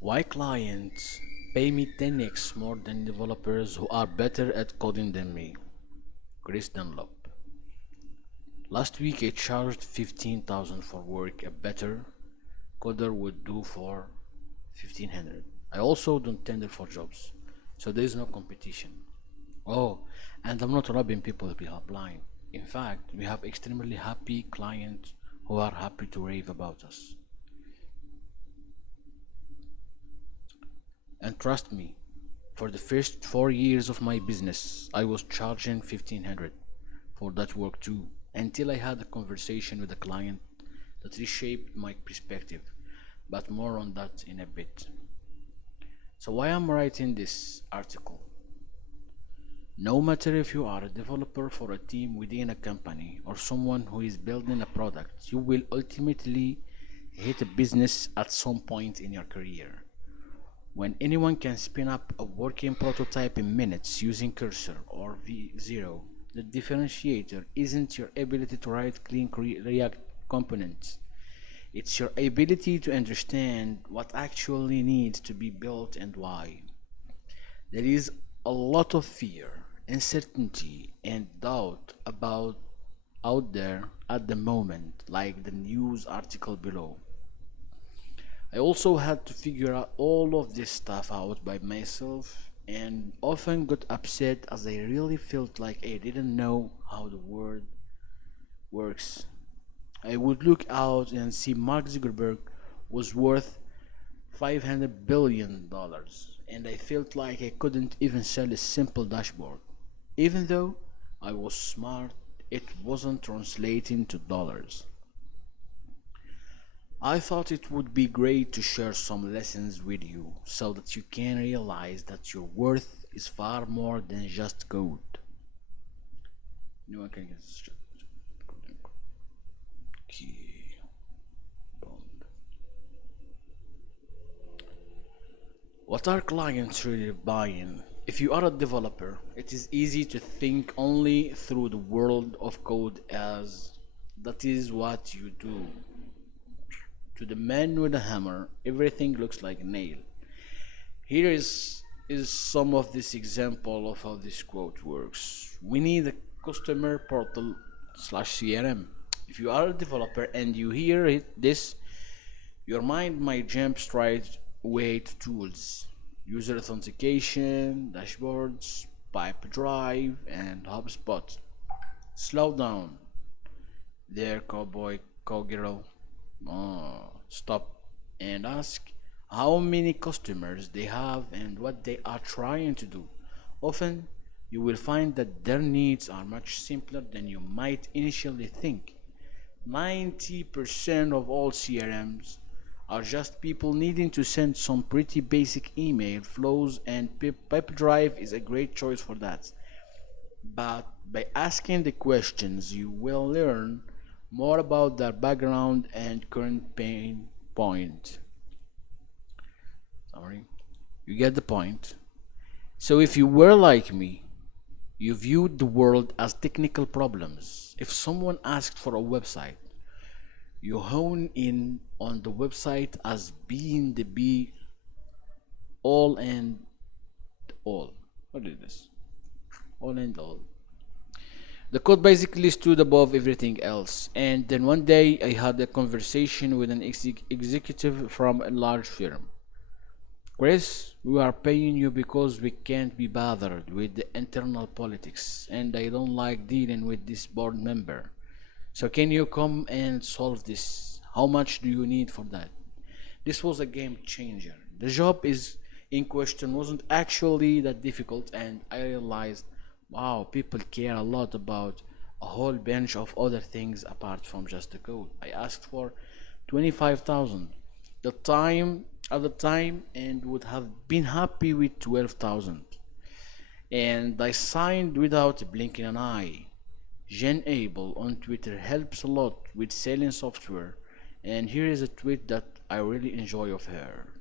Why clients pay me 10x more than developers who are better at coding than me? Chris Dunlop. Last week I charged 15,000 for work a better coder would do for 1500. I also don't tender for jobs, so there is no competition. Oh, and I'm not robbing people blind. In fact, we have extremely happy clients who are happy to rave about us. And trust me, for the first 4 years of my business, I was charging 1500 for that work too, until I had a conversation with a client that reshaped my perspective. But more on that in a bit. So, why I'm writing this article? No matter if you are a developer for a team within a company or someone who is building a product, you will ultimately hit a business at some point in your career. When anyone can spin up a working prototype in minutes using Cursor or V0, the differentiator isn't your ability to write clean React components. It's your ability to understand what actually needs to be built and why. There is a lot of fear, uncertainty, and doubt about out there at the moment, like the news article below. I also had to figure out all of this stuff out by myself and often got upset as I really felt like I didn't know how the world works. I would look out and see Mark Zuckerberg was worth $500 billion, and I felt like I couldn't even sell a simple dashboard. Even though I was smart, it wasn't translating to dollars. I thought it would be great to share some lessons with you so that you can realize that your worth is far more than just code. Anyone can get key bond. What are clients really buying? If you are a developer, it is easy to think only through the world of code as that is what you do. To the man with a hammer, everything looks like a nail. Here is some of this example of how this quote works. We need a customer portal slash CRM. If you are a developer and you hear this, your mind might jump straight away to tools, user authentication, dashboards, Pipedrive, and HubSpot. Slow down there, cowboy, cowgirl. Stop and ask how many customers they have and what they are trying to do. Often, you will find that their needs are much simpler than you might initially think. 90% of all CRMs are just people needing to send some pretty basic email flows, and Pipedrive is a great choice for that. But by asking the questions, you will learn more about their background and current pain point. Sorry, you get the point. So, if you were like me, you viewed the world as technical problems. If someone asked for a website, you hone in on the website as being the be all and all. What is this? All and all. The code basically stood above everything else. And then one day I had a conversation with an executive from a large firm. Chris, we are paying you because we can't be bothered with the internal politics, and I don't like dealing with this board member. So can you come and solve this? How much do you need for that? This was a game changer. The job is in question wasn't actually that difficult, and I realized, wow, people care a lot about a whole bunch of other things apart from just the code. I asked for 25,000 the time at the time and would have been happy with 12,000. And I signed without blinking an eye. Jen Abel on Twitter helps a lot with selling software, and here is a tweet that I really enjoy of her.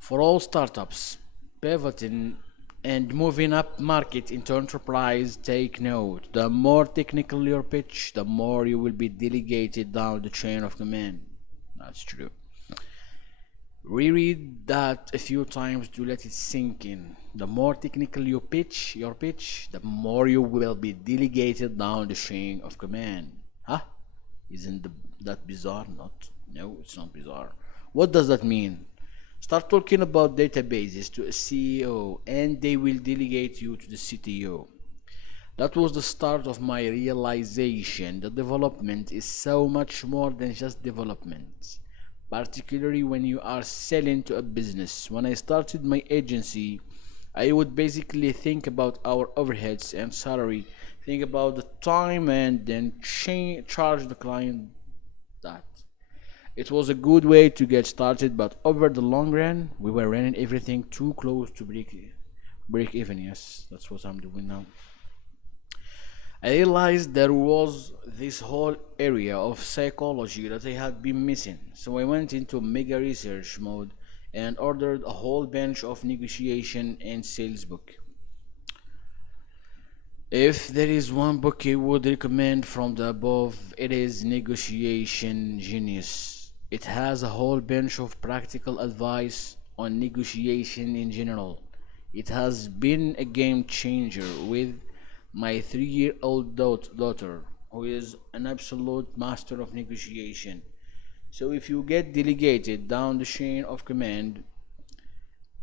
For all startups pivoting and moving up market into enterprise, take note. The more technical your pitch, the more you will be delegated down the chain of command. That's true. Reread that a few times to let it sink in. The more technical you pitch your pitch, the more you will be delegated down the chain of command. Huh? Isn't that bizarre? Not. No, it's not bizarre. What does that mean? Start talking about databases to a CEO and they will delegate you to the CTO. That was the start of my realization that development is so much more than just development, particularly when you are selling to a business. When I started my agency, I would basically think about our overheads and salary, think about the time, and then charge the client that. It was a good way to get started, but over the long run, we were running everything too close to break even. Yes, that's what I'm doing now. I realized there was this whole area of psychology that I had been missing. So I went into mega research mode and ordered a whole bunch of negotiation and sales book. If there is one book I would recommend from the above, it is Negotiation Genius. It has a whole bunch of practical advice on negotiation in general. It has been a game changer with my 3 year old daughter, who is an absolute master of negotiation. So if you get delegated down the chain of command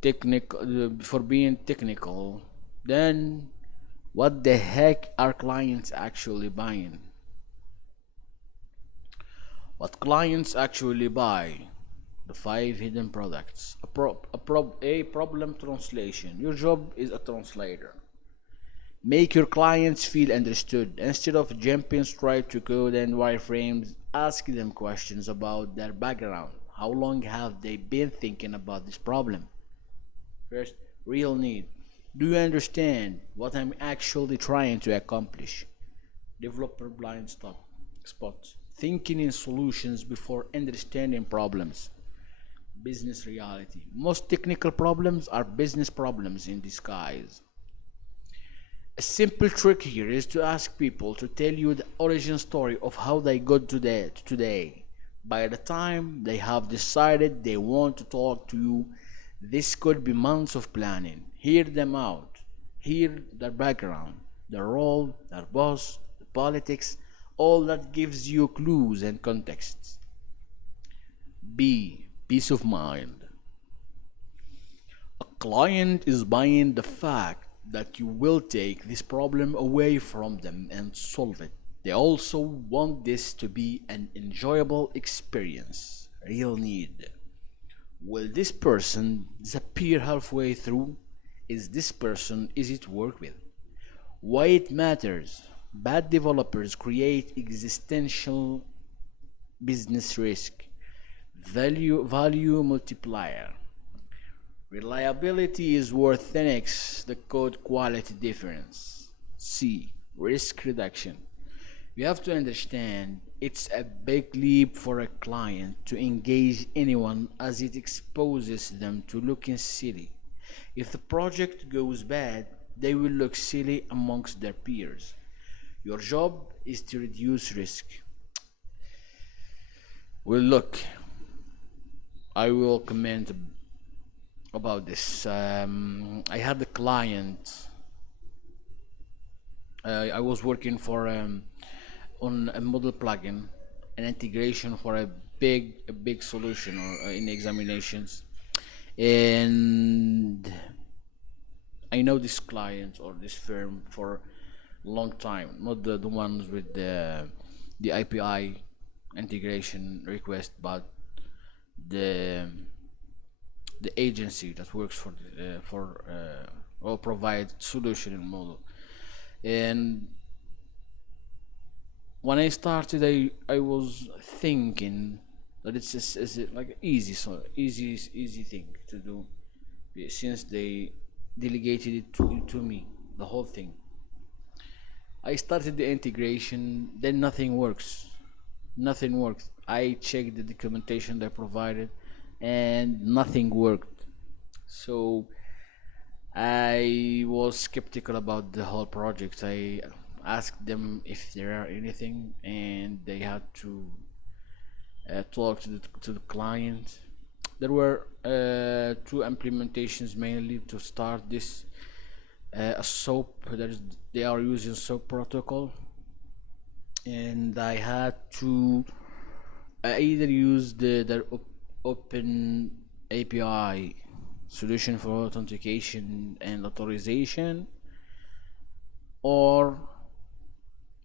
for being technical, then what the heck are clients actually buying? What clients actually buy? The five hidden products. A problem translation. Your job is a translator. Make your clients feel understood. Instead of jumping straight to code and wireframes, ask them questions about their background. How long have they been thinking about this problem? First, real need. Do you understand what I'm actually trying to accomplish? Developer spot. Thinking in solutions before understanding problems. Business reality. Most technical problems are business problems in disguise. A simple trick here is to ask people to tell you the origin story of how they got to today. By the time they have decided they want to talk to you, this could be months of planning. Hear them out. Hear their background, their role, their boss, the politics, all that gives you clues and contexts. B. Peace of mind. A client is buying the fact that you will take this problem away from them and solve it. They also want this to be an enjoyable experience. Real need. Will this person disappear halfway through? Is this person easy to work with? Why it matters? Bad developers create existential business risk. Value multiplier. Reliability is worth 10x the code quality difference. C. Risk reduction. You have to understand it's a big leap for a client to engage anyone as it exposes them to looking silly. If the project goes bad, they will look silly amongst their peers. Your job is to reduce risk. Well, look, I will comment about this. I had a client. I was working for on a model plugin, an integration for a big solution or in examinations, and I know this client or this firm for a long time, not the ones with the API integration request, but the the agency that works for or provide solution and model. And when I started, I was thinking that it's like easy thing to do, since they delegated it to me, the whole thing. I started the integration, then nothing works. Nothing worked. I checked the documentation they provided, and nothing worked. So I was skeptical about the whole project. I asked them if there are anything, and they had to talk to the client. there were two implementations mainly to start this. A SOAP, they are using SOAP protocol, and I had to either use the open API solution for authentication and authorization, or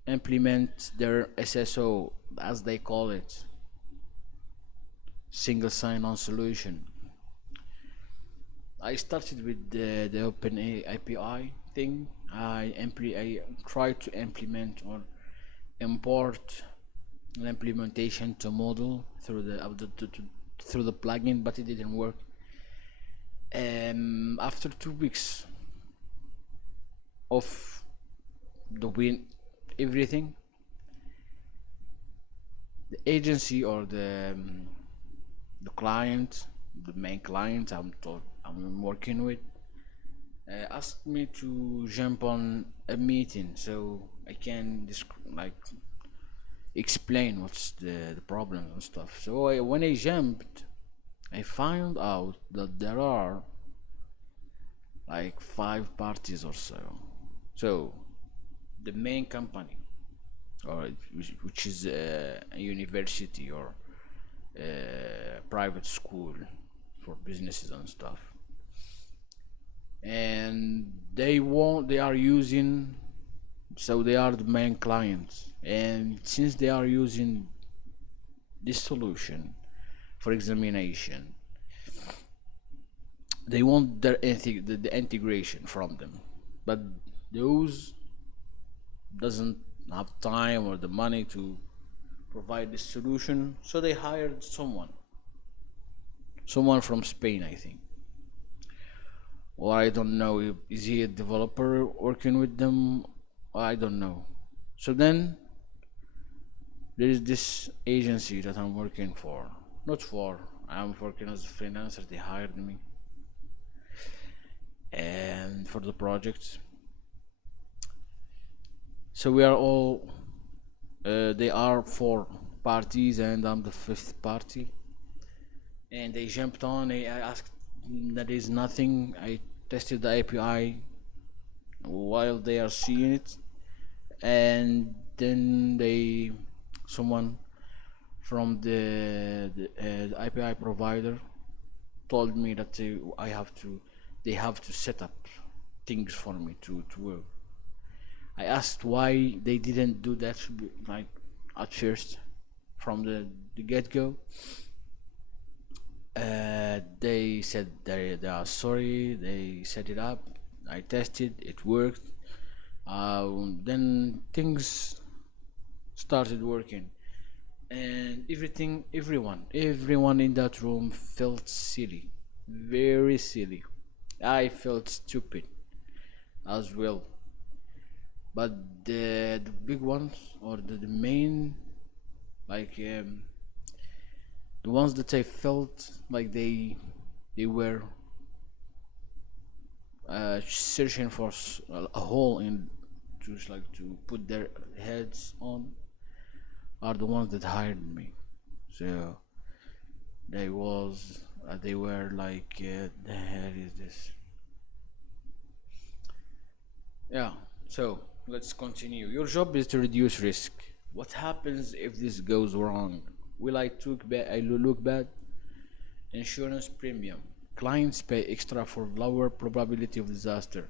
implement their SSO, as they call it, single sign-on solution. I started with the open API thing. I tried to implement or import an implementation to model through through the plugin, but it didn't work. After 2 weeks of doing everything, the agency or the client, the main client I'm working with, asked me to jump on a meeting so I can like explain what's the problem and stuff. So when I jumped, I found out that there are like 5 parties or so. So the main company, or which is a university or a private school for businesses and stuff, and they are using, so they are the main clients, and since they are using this solution for examination, they want the integration from them, but those doesn't have time or the money to provide this solution, so they hired someone from Spain, I think, or I don't know, is he a developer working with them? I don't know. So then there is this agency that I'm working for, not for, I'm working as a freelancer. They hired me and for the project. So we are all they are 4 parties and I'm the 5th party, and they jumped on. I asked, there is nothing. I tested the API while they are seeing it, and then someone from the API provider told me that they have to set up things for me to work. I asked why they didn't do that like at first from the get-go. They said they are sorry. They set it up. I tested. It worked. Then things started working, and everyone in that room felt silly, very silly. I felt stupid as well. But the big ones, or the main, like the ones that I felt like they were searching for a hole in, just like to put their heads on, are the ones that hired me. So they were like, the hell is this? Yeah. So let's continue. Your job is to reduce risk. What happens if this goes wrong? Will I look bad? Insurance premium. Clients pay extra for lower probability of disaster.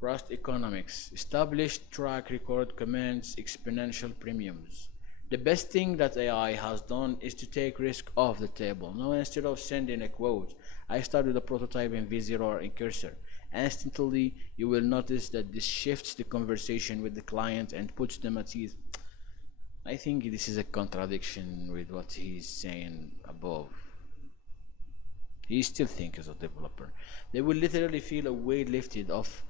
Trust economics. Established track record commands exponential premiums. The best thing that AI has done is to take risk off the table. Now, instead of sending a quote, I start with a prototype in V0 or in Cursor. Instantly, you will notice that this shifts the conversation with the client and puts them at ease. I think this is a contradiction with what he's saying above. He still thinks as a developer. They will literally feel a weight lifted off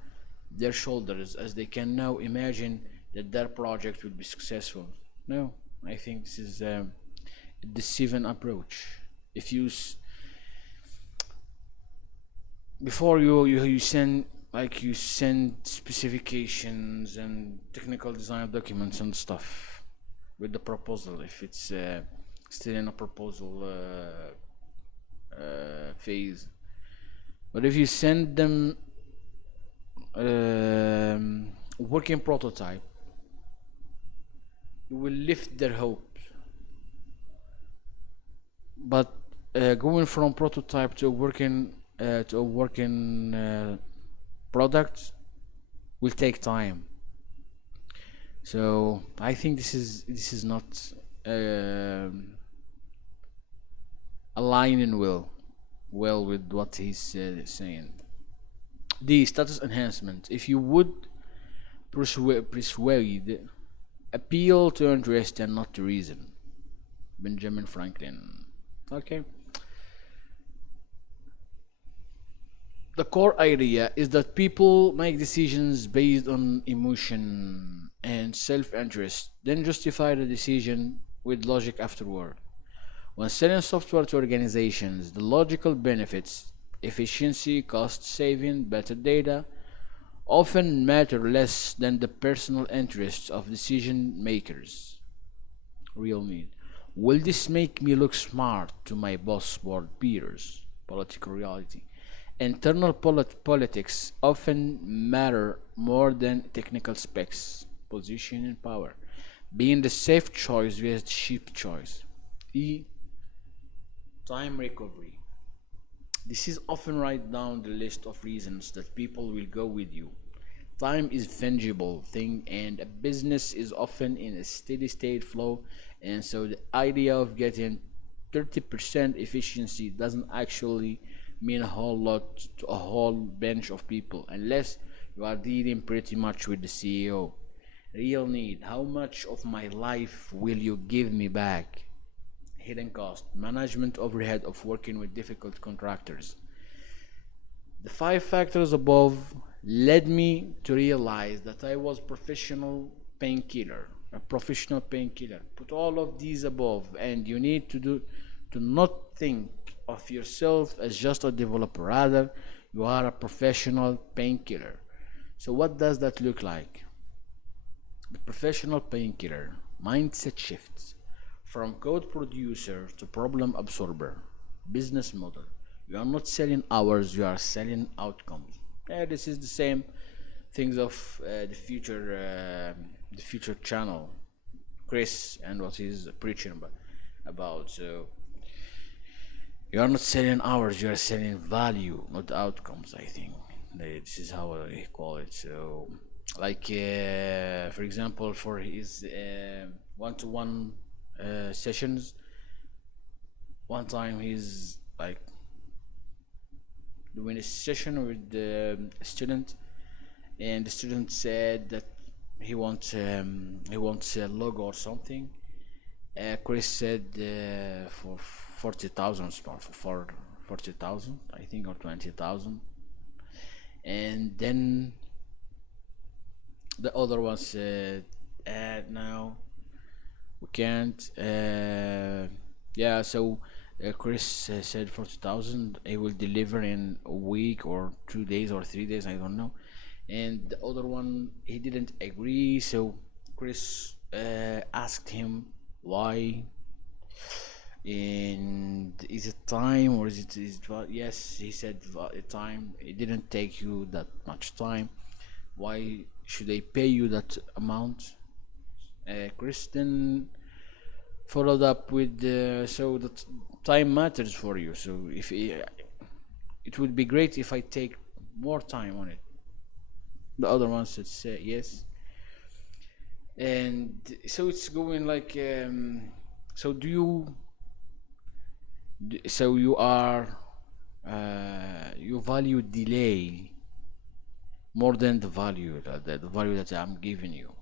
their shoulders as they can now imagine that their project will be successful. No, I think this is a deceiving approach. If you before you send, like, you send specifications and technical design documents and stuff with the proposal, if it's still in a proposal phase. But if you send them working prototype, you will lift their hopes. But going from prototype to a working product will take time. So I think this is not um aligning well with what he's saying. The status enhancement. If you would persuade, appeal to interest and not to reason. Benjamin Franklin. Okay. The core idea is that people make decisions based on emotion and self-interest, then justify the decision with logic afterward. When selling software to organizations, the logical benefits, efficiency, cost saving, better data, often matter less than the personal interests of decision makers. Real need. Will this make me look smart to my boss board peers? Political reality. Internal politics often matter more than technical specs, position, and power, being the safe choice versus the cheap choice. E. Time recovery. This is often right down the list of reasons that people will go with you. Time is fungible thing and a business is often in a steady state flow, and so the idea of getting 30% efficiency doesn't actually mean a whole lot to a whole bench of people unless you are dealing pretty much with the CEO. Real need. How much of my life will you give me back? Hidden cost. Management overhead of working with difficult contractors. The five factors above led me to realize that I was a professional painkiller. Put all of these above, and you need to not think of yourself as just a developer. Rather, you are a professional painkiller. So, what does that look like? The professional painkiller mindset shifts from code producer to problem absorber. Business model. You are not selling hours, you are selling outcomes. Yeah, this is the same things of the future channel, Chris, and what he's preaching about. So you are not selling hours, you are selling value, not outcomes. I think this is how I call it. So, like for example, for his one-to-one sessions, one time he's like doing a session with the student, and the student said that he wants a logo or something. Chris said for 40,000, for 40,000, I think, or 20,000, and then the other one said, "No, we can't." Yeah, so Chris said 40,000. He will deliver in a week or 2 days or 3 days. I don't know. And the other one, he didn't agree. So Chris asked him why. And is it time or yes, he said time. It didn't take you that much time. Why should I pay you that amount? Chris then followed up with so that time matters for you. So if it would be great if I take more time on it. The other one said say yes, and so it's going like so do you so you are you value delay more than the value the value that I'm giving you.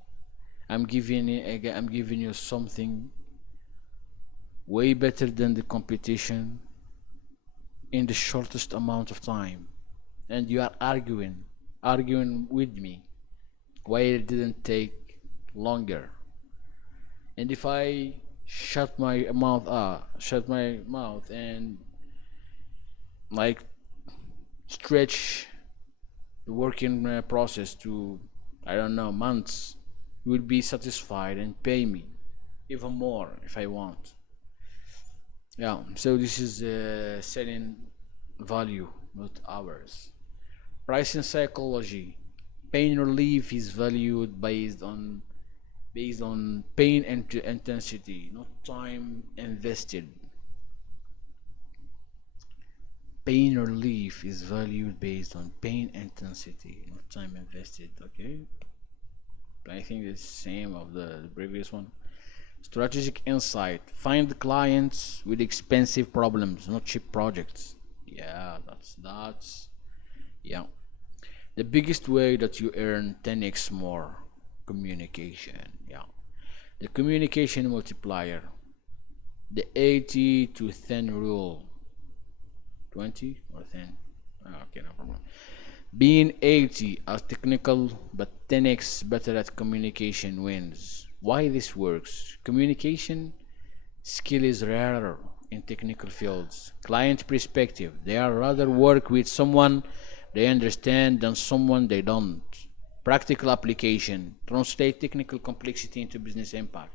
I'm giving you something way better than the competition in the shortest amount of time, and you are arguing with me why it didn't take longer. And if I shut my mouth and like stretch the working process to, I don't know, months, you will be satisfied and pay me even more if I want. Yeah, so this is selling value, not hours. Pricing psychology. Pain relief is valued based on pain and intensity, not time invested. Pain relief is valued based on pain intensity, not time invested. Okay, I think it's the same of the previous one. Strategic insight. Find clients with expensive problems, not cheap projects. Yeah, that's yeah. The biggest way that you earn 10x more, communication. Yeah. The communication multiplier. The 80 to 10 rule. 20 or 10? Okay, no problem. Being 80 as technical but 10x better at communication wins. Why this works? Communication skill is rarer in technical fields. Client perspective. They are rather work with someone they understand than someone they don't. Practical application. Translate technical complexity into business impact.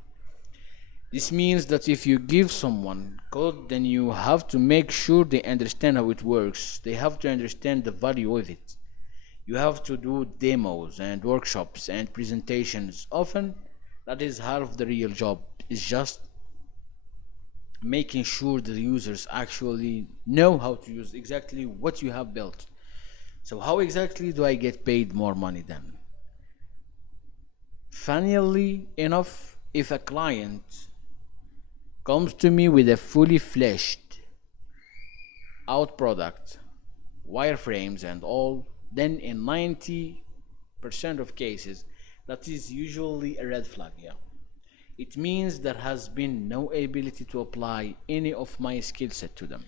This means that if you give someone code, then you have to make sure they understand how it works. They have to understand the value of it. You have to do demos and workshops and presentations. Often, that is half the real job. It's just making sure the users actually know how to use exactly what you have built. So, how exactly do I get paid more money then? Funnily enough, if a client comes to me with a fully fleshed out product, wireframes and all, then in 90% of cases, that is usually a red flag. Yeah. It means there has been no ability to apply any of my skill set to them.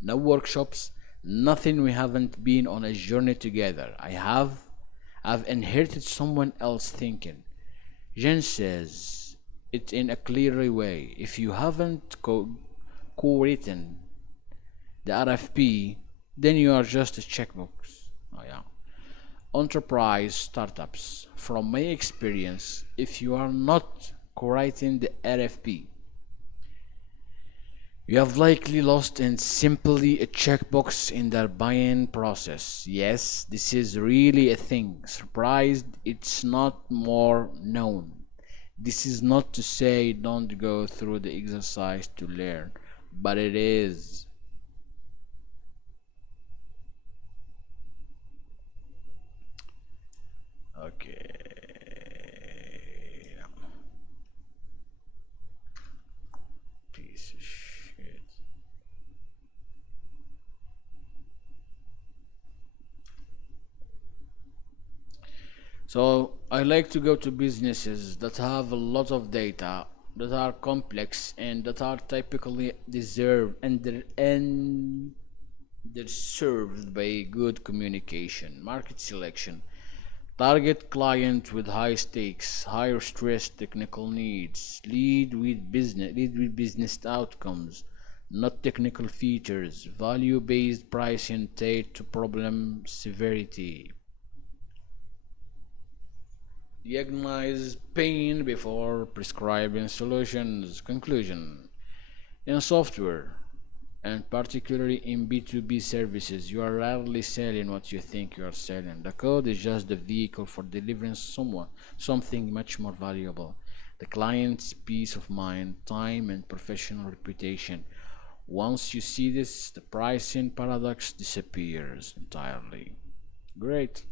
No workshops, nothing. We haven't been on a journey together. I've inherited someone else thinking. Jen says it in a clear way. If you haven't co-written the RFP, then you are just a checkbox. Oh yeah. Enterprise startups, from my experience, if you are not co-writing the RFP, you have likely lost and simply a checkbox in their buying process. Yes, this is really a thing. Surprised it's not more known. This is not to say don't go through the exercise to learn, but it is. Okay. Piece of shit. So I like to go to businesses that have a lot of data, that are complex, and that are typically deserved and they're served by good communication, market selection, target client with high stakes, higher stress technical needs, lead with business outcomes, not technical features, value based pricing tied to problem severity. Diagnose pain before prescribing solutions. Conclusion. In software, and particularly in B2B services, you are rarely selling what you think you are selling. The code is just the vehicle for delivering someone something much more valuable. The client's peace of mind, time, and professional reputation. Once you see this, the pricing paradox disappears entirely. Great.